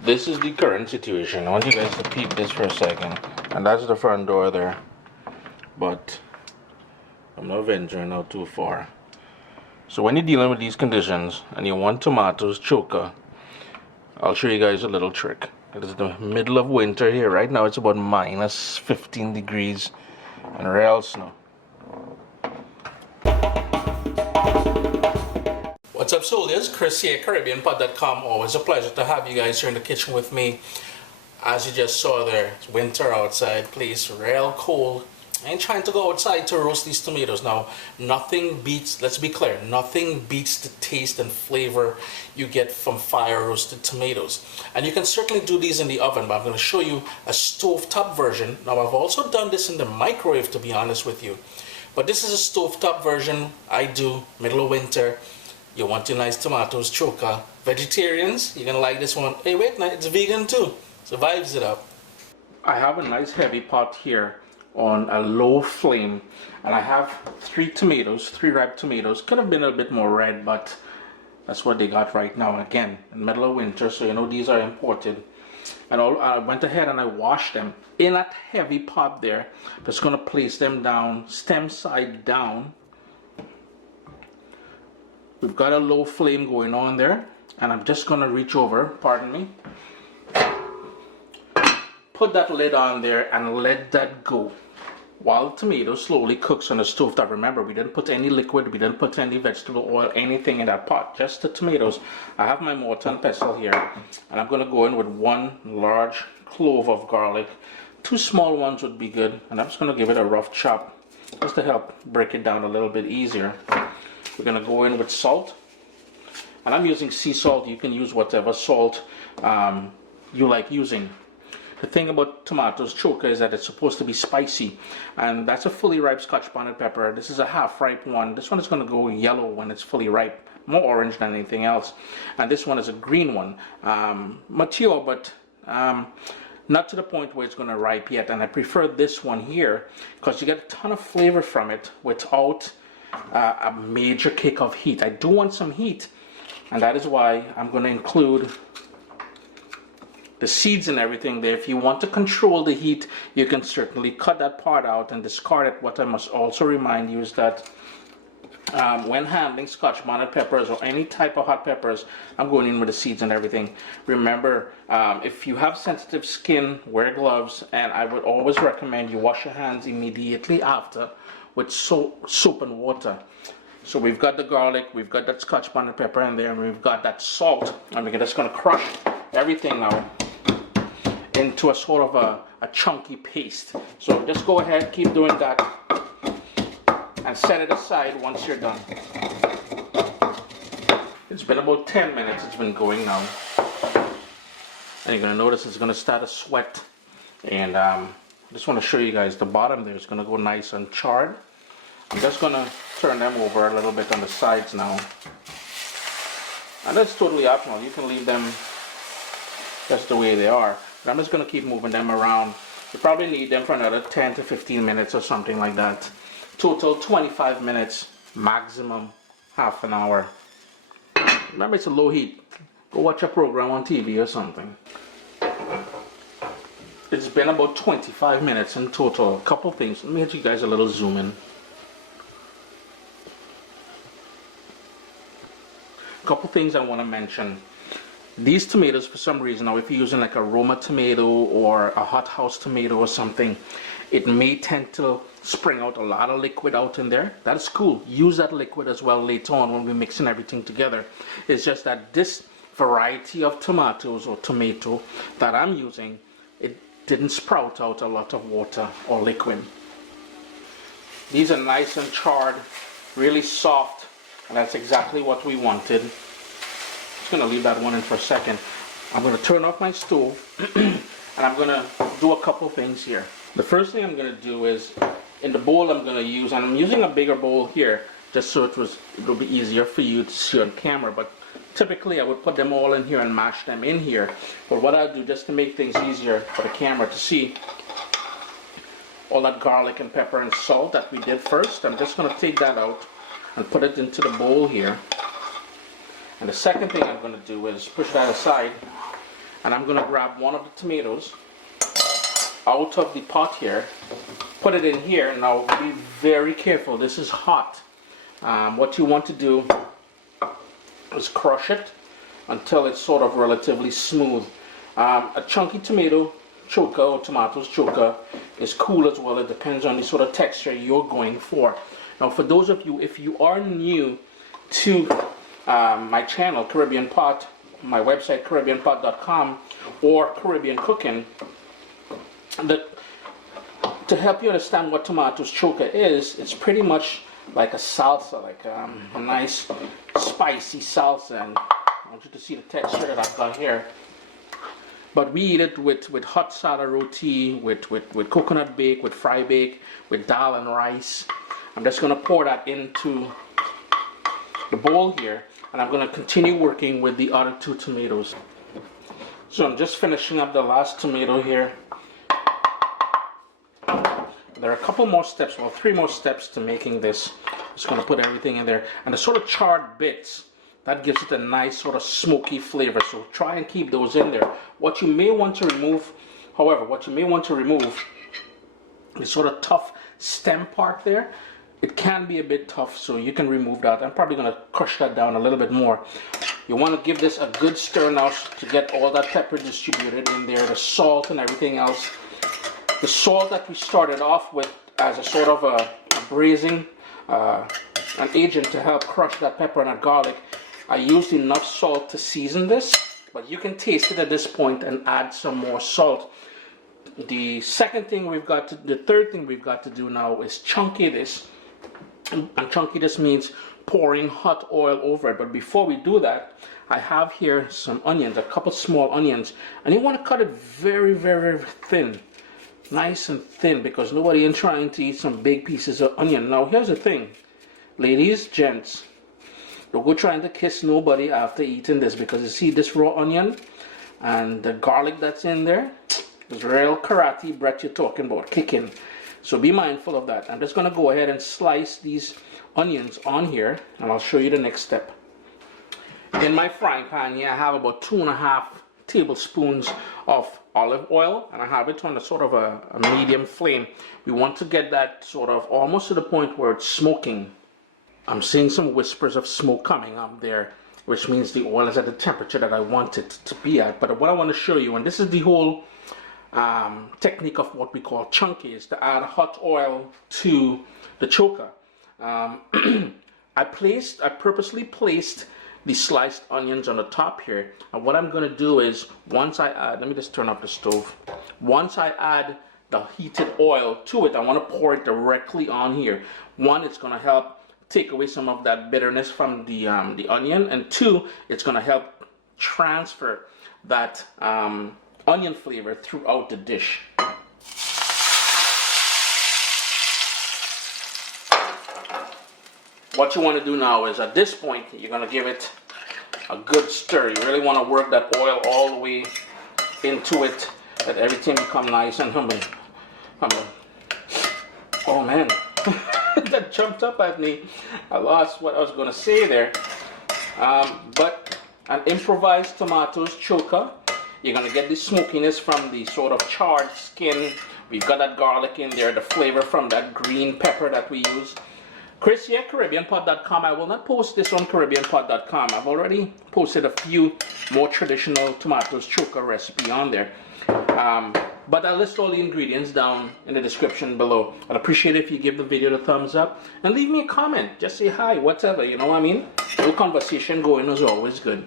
This is the current situation. I want you guys to peek this for a second. And that's the front door there. But I'm not venturing out too far. So when you're dealing with these conditions and you want tomatoes choka, I'll show you guys a little trick. It is the middle of winter here. Right now it's about minus 15 degrees and real snow. What's up, soldiers? Chris here, CaribbeanPod.com. Always a pleasure to have you guys here in the kitchen with me. As you just saw there, it's winter outside, please, real cold. I ain't trying to go outside to roast these tomatoes. Now, nothing beats, let's be clear, nothing beats the taste and flavor you get from fire roasted tomatoes. And you can certainly do these in the oven, but I'm going to show you a stovetop version. Now, I've also done this in the microwave, to be honest with you. But this is a stovetop version I do, middle of winter. You want your nice tomatoes choka. Vegetarians, you're going to like this one. Hey, wait, it's vegan too. So vibes it up. I have a nice heavy pot here on a low flame, and I have three ripe tomatoes. Could have been a bit more red, but that's what they got right now. Again, in the middle of winter, so you know these are imported. And I went ahead and I washed them in that heavy pot there. Just going to place them down, stem side down. We've got a low flame going on there, and I'm just going to reach over, pardon me, put that lid on there and let that go while the tomato slowly cooks on the stove top. Remember, we didn't put any liquid, we didn't put any vegetable oil, anything in that pot, just the tomatoes. I have my mortar and pestle here, and I'm going to go in with one large clove of garlic. Two small ones would be good, and I'm just going to give it a rough chop just to help break it down a little bit easier. We're going to go in with salt, and I'm using sea salt. You can use whatever salt you like using. The thing about tomatoes choka is that it's supposed to be spicy, and that's a fully ripe Scotch bonnet pepper. This is a half ripe one. This one is going to go yellow when it's fully ripe, more orange than anything else. And this one is a green one, mature, but not to the point where it's going to ripe yet. And I prefer this one here because you get a ton of flavor from it without a major kick of heat. I do want some heat, and that is why I'm going to include the seeds and everything there. If you want to control the heat, you can certainly cut that part out and discard it. What I must also remind you is that when handling Scotch bonnet peppers or any type of hot peppers, I'm going in with the seeds and everything. Remember, if you have sensitive skin, wear gloves, and I would always recommend you wash your hands immediately after with soap and water. So we've got the garlic, we've got that Scotch bonnet pepper in there, and we've got that salt, and we're just going to crush everything now into a sort of a chunky paste. So just go ahead, keep doing that, and set it aside once you're done. It's been about 10 minutes it's been going now, and you're going to notice it's going to start to sweat. And I just want to show you guys the bottom there is going to go nice and charred. I'm just going to turn them over a little bit on the sides now, and that's totally optional. You can leave them just the way they are. But I'm just going to keep moving them around. You probably need them for another 10 to 15 minutes or something like that. Total 25 minutes, maximum half an hour. Remember, it's a low heat. Go watch a program on TV or something. It's been about 25 minutes in total. A couple things. Let me get you guys a little zoom in. A couple things I want to mention. These tomatoes, for some reason, now if you're using like a Roma tomato or a hothouse tomato or something, it may tend to spring out a lot of liquid out in there. That's cool. Use that liquid as well later on when we're mixing everything together. It's just that this variety of tomatoes or tomato that I'm using, it didn't sprout out a lot of water or liquid. These are nice and charred, really soft, and that's exactly what we wanted. I'm going to leave that one in for a second. I'm going to turn off my stove and I'm going to do a couple things here. The first thing I'm going to do is, in the bowl I'm going to use, and I'm using a bigger bowl here just so it'll be easier for you to see on camera, but typically I would put them all in here and mash them in here. But what I'll do, just to make things easier for the camera to see, all that garlic and pepper and salt that we did first, I'm just going to take that out and put it into the bowl here. And the second thing I'm going to do is push that aside, And I'm gonna grab one of the tomatoes out of the pot here, put it in here. Now be very careful, this is hot. What you want to do is crush it until it's sort of relatively smooth. A chunky tomato choka or tomatoes choka is cool as well. It depends on the sort of texture you're going for. Now for those of you, if you are new to my channel Caribbean Pot, my website caribbeanpot.com or Caribbean Cooking, to help you understand what tomatoes choka is, it's pretty much like a salsa, like a nice spicy salsa. And I want you to see the texture that I've got here. But we eat it with hot salad roti, with coconut bake, with fry bake, with dhal and rice. I'm just going to pour that into the bowl here, and I'm going to continue working with the other two tomatoes. So I'm just finishing up the last tomato here. There are a couple more steps, well, 3 more steps to making this. Just going to put everything in there, and the sort of charred bits, that gives it a nice sort of smoky flavor, so try and keep those in there. What you may want to remove, however, the sort of tough stem part there. It can be a bit tough, so you can remove that. I'm probably going to crush that down a little bit more. You want to give this a good stir now to get all that pepper distributed in there, the salt and everything else. The salt that we started off with as a sort of a braising, an agent to help crush that pepper and that garlic. I used enough salt to season this, but you can taste it at this point and add some more salt. The third thing we've got to do now is chunky this. And chunky this means pouring hot oil over it. But before we do that, I have here some onions, a couple small onions, and you want to cut it very, very thin. Nice and thin, because nobody is trying to eat some big pieces of onion. Now here's the thing, ladies, gents, don't go trying to kiss nobody after eating this, because you see this raw onion and the garlic that's in there, it's real karate breath you're talking about, kicking. So be mindful of that. I'm just going to go ahead and slice these onions on here, and I'll show you the next step. In my frying pan here, I have about 2.5 tablespoons of olive oil, and I have it on a sort of a medium flame. We want to get that sort of almost to the point where it's smoking. I'm seeing some whispers of smoke coming up there, which means the oil is at the temperature that I want it to be at. But what I want to show you, and this is the whole technique of what we call chunky, is to add hot oil to the choka. I purposely placed the sliced onions on the top here, and what I'm going to do is, once I add, let me just turn off the stove. Once I add the heated oil to it, I want to pour it directly on here. One, it's going to help take away some of that bitterness from the onion, and 2, it's going to help transfer that onion flavor throughout the dish. What you want to do now is, at this point, you're going to give it a good stir. You really want to work that oil all the way into it, that everything become nice and humble. Oh man, that jumped up at me. I lost what I was going to say there. But an improvised tomatoes choka. You're going to get the smokiness from the sort of charred skin. We've got that garlic in there, the flavor from that green pepper that we use. Chris here, CaribbeanPot.com. I will not post this on CaribbeanPot.com. I've already posted a few more traditional tomatoes choka recipe on there. But I'll list all the ingredients down in the description below. I'd appreciate it if you give the video the thumbs up and leave me a comment. Just say hi, whatever, you know what I mean? A little conversation going is always good.